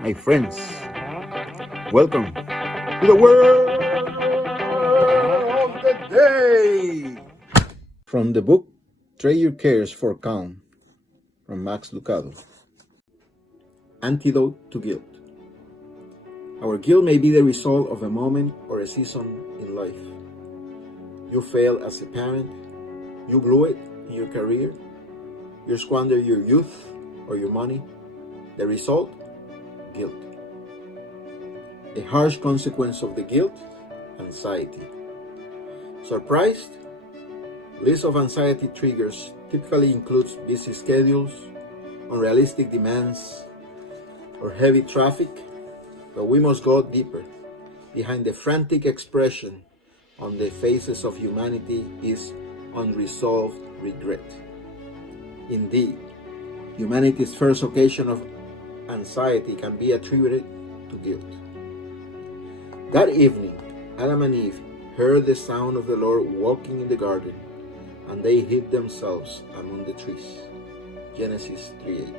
my friends. Welcome to the word of the day. From the book Trade Your Cares for Calm, from Max Lucado. Antidote to Guilt. Our guilt may be the result of a moment or a season in life. You failed as a parent, you blew it in your career, you squandered your youth or your money. The result? Guilt. A harsh consequence of the guilt? Anxiety. Surprised? List of anxiety triggers typically includes busy schedules, unrealistic demands, or heavy traffic, but we must go deeper. Behind the frantic expression on the faces of humanity is unresolved regret. Indeed, humanity's first occasion of anxiety can be attributed to guilt. That evening, Adam and Eve heard the sound of the Lord walking in the garden, and they hid themselves among the trees. Genesis 3:8.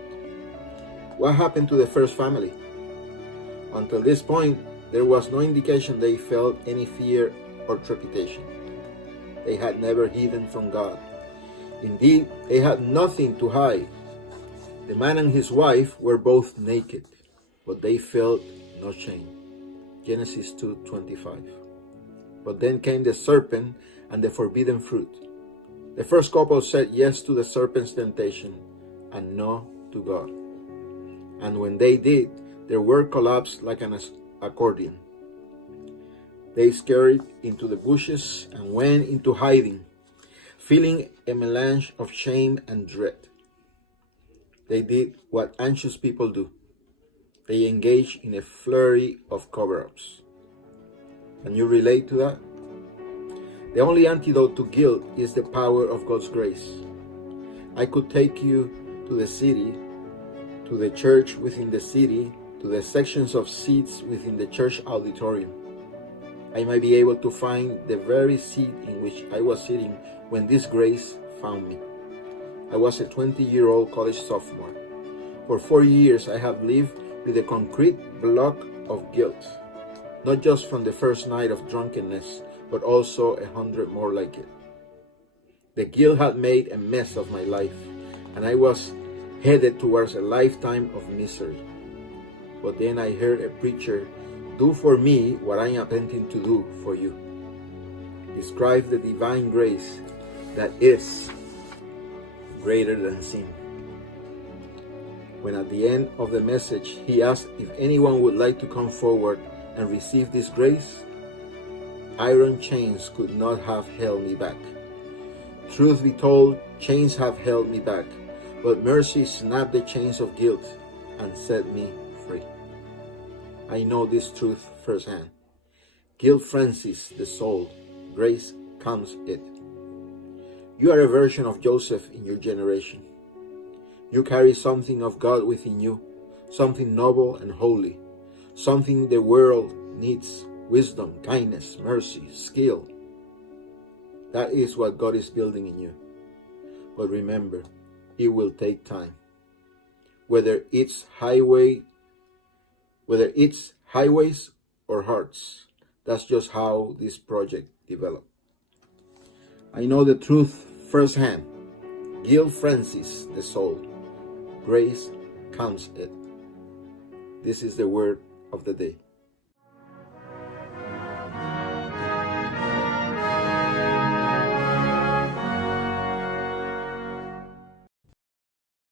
What happened to the first family? Until this point, there was no indication they felt any fear or trepidation. They had never hidden from God. Indeed, they had nothing to hide. The man and his wife were both naked, but they felt no shame. Genesis 2:25. But then came the serpent and the forbidden fruit. The first couple said yes to the serpent's temptation and no to God. And when they did, their world collapsed like an accordion. They scurried into the bushes and went into hiding, feeling a melange of shame and dread. They did what anxious people do. They engaged in a flurry of cover-ups. Can you relate to that? The only antidote to guilt is the power of God's grace. I could take you to the city, to the church within the city, to the sections of seats within the church auditorium. I might be able to find the very seat in which I was sitting when this grace found me. I was a 20-year-old college sophomore. For 4 years, I have lived with a concrete block of guilt, not just from the first night of drunkenness, but also 100 more like it. The guilt had made a mess of my life, and I was headed towards a lifetime of misery. But then I heard a preacher, "Do for me what I am attempting to do for you." Describe the divine grace that is greater than sin. When at the end of the message, he asked if anyone would like to come forward and receive this grace, iron chains could not have held me back. Truth be told, chains have held me back, but mercy snapped the chains of guilt and set me free. I know this truth firsthand. Guilt frenzies the soul, grace calms it. You are a version of Joseph in your generation. You carry something of God within you, something noble and holy, something the world needs: wisdom, kindness, mercy, skill. That is what God is building in you. But remember, it will take time. Whether it's highways or hearts, that's just how this project developed. I know the truth firsthand. Guilt frenzies the soul. Grace calms it. This is the word of the day.